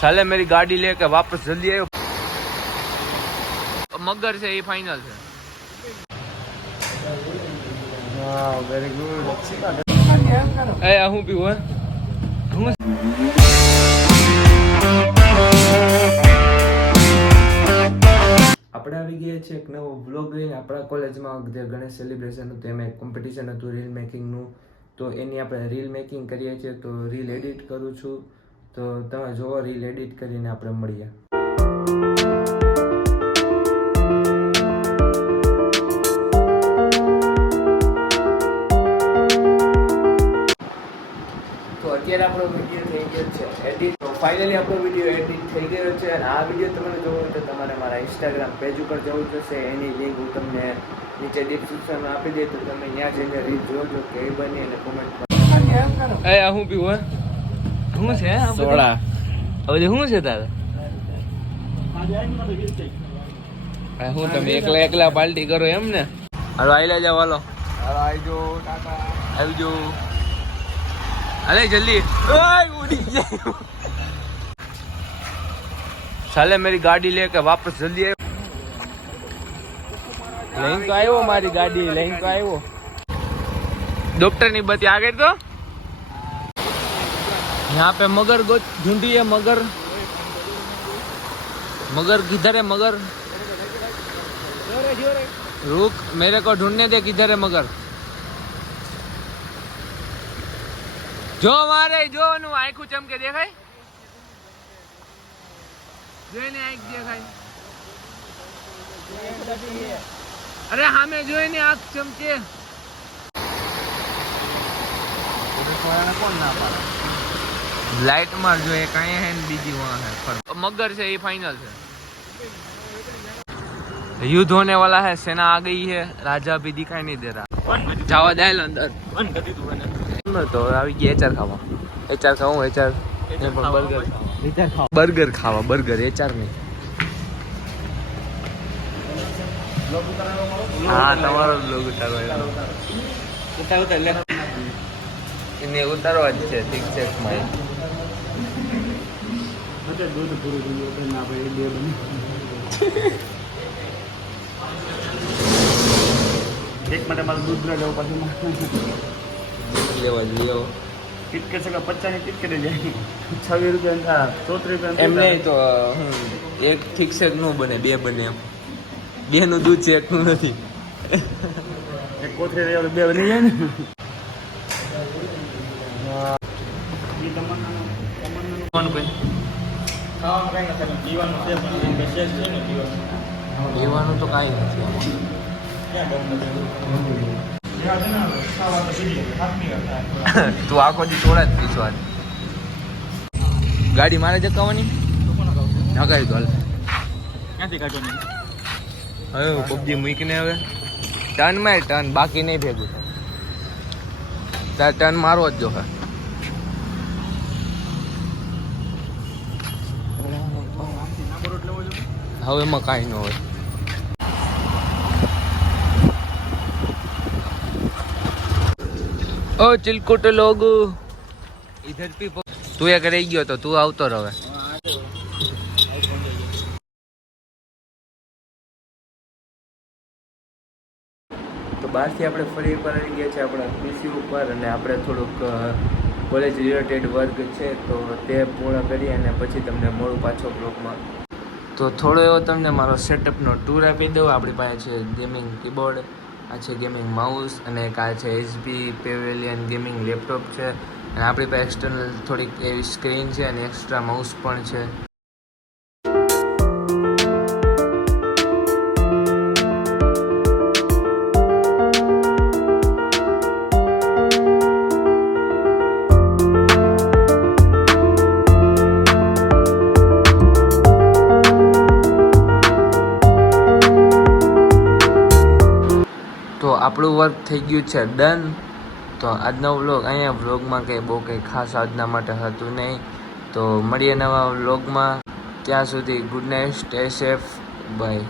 साले मेरी गाड़ी लेके वापस जल्दी आयो। मगर से ये फाइनल है। वाह वेरी गुड। ए હું પીવું હે આપણે આવી ગયા છે એક નવો વ્લોગ લઈને આપણા કોલેજમાં જે ગણેશ સેલિબ્રેશન હતું એમાં એક કોમ્પિટિશન હતું રીલ મેકિંગનું, તો એની આપણે રીલ મેકિંગ કરીએ છીએ, તો રીલ એડિટ કરું છું, તો તમે જોવો રીલ એડિટ કરીને આપણે મળીએ. તો અત્યારે આપણો વિડીયો થઈ ગયો છે એડિટ. તો ફાઇનલી આપણો વિડીયો એડિટ થઈ ગયો છે અને આ વિડીયો તમારે જોવો હોય તો તમારે મારા ઇન્સ્ટાગ્રામ પેજ ઉપર જવું જશે. એની લિંક હું તમને નીચે ડિસ્ક્રિપ્શનમાં આપી દે, તો તમે ત્યાં જઈને રીલ જોજો કેવી બની અને કોમેન્ટ કરો. એ હું પીવું શું છે સોડા હવે શું છે તારે? હું તમે એકલા એકલા પાર્ટી કરો એમ ને? હાલો આઈલા જાવ, હાલો આવજો, ટાટા આવજો, અરે જલ્દી. ઉડી જાય साले मेरी गाड़ी लेके वापस जल्दी आयो. लैंग तो आयो हमारी गाड़ी, लैंग तो आयो. डॉक्टर नहीं बती आ गई तो यहाँ पे मगर ढूंढी है. मगर मगर किधर है? मगर रुक, मेरे को ढूंढने दे. किधर है मगर? जो हमारे जो आँखों चमके देखाय, જોઈને આંખ દેખાય. અરે સામે જોઈને આંખ ચમકે. લાઈટ માર જો એક અહીંયા હે ને બીજી વહાં है. मगर से ये फाइनल है. युद्ध होने वाला है, सेना आ गई है, राजा भी दिखाई नहीं दे रहा. जावा दे अंदर तो આવી ગઈ એચાર ખાવા. એચાર ખાવું, એચાર બર્ગર ખાવા. બર્ગર એચાર નહીં. હા તમારો બ્લોગ ઉતારો એને ઉતારવા જ છે. ઠીક છે એક માટે મારે દૂધ લેવું પછી લેવા જોઈએ. ટિકટ છે 50 ની ટિકટ જાય 26 રૂપિયા 34 રૂપિયા એમ નહીં તો એક ઠીક છે નો બને, બે બને. એમ બે નું દૂધ છે, એકનું નથી. એક કોથળી બે બની જાય ને. પીવાનું તો કાંઈ નથી તું આખો દી થોડા જ પીશો. આજ ગાડી મારે જકાવવાની નગાઈ તો હાલ ક્યાંથી કાઢો નહીં. હવે પબજી મૂકીને હવે ટર્ન માર, ટર્ન બાકી નહીં ભેગું થાય. તાર ટર્ન મારવો જ જો. હવે એમાં કાંઈ ન હોય. ओ चिलकुट लोग इधर भी તું એક રહી ગયો તો તું આવતો રહે. તો બહારથી આપણે ફરી એકવાર આવી ગયા છે આપણા પીસી ઉપર, અને આપણે થોડુંક કોલેજ રિલેટેડ વર્ક છે તો તે પૂર્ણ કરી અને પછી તમને મળું પાછો બ્લોગમાં. તો થોડો એવો તમને મારો સેટઅપનો ટૂર આપી દઉં. આપણી પાસે છે ગેમિંગ કીબોર્ડ, આ છે ગેમિંગ માઉસ, અને એક આ છે HP પેવેલિયન ગેમિંગ લેપટોપ છે, અને આપણી પાસે એક્સટર્નલ થોડીક એવી સ્ક્રીન છે અને એક્સ્ટ્રા માઉસ પણ છે. તો આપણું વર્ક થઈ ગયું છે ડન. તો આજનો વ્લોગ અહીંયા. વ્લોગમાં કંઈ બહુ કંઈ ખાસ આજના માટે હતું નહીં. તો મળીએ નવા વ્લોગમાં. ત્યાં સુધી good night, stay safe, by.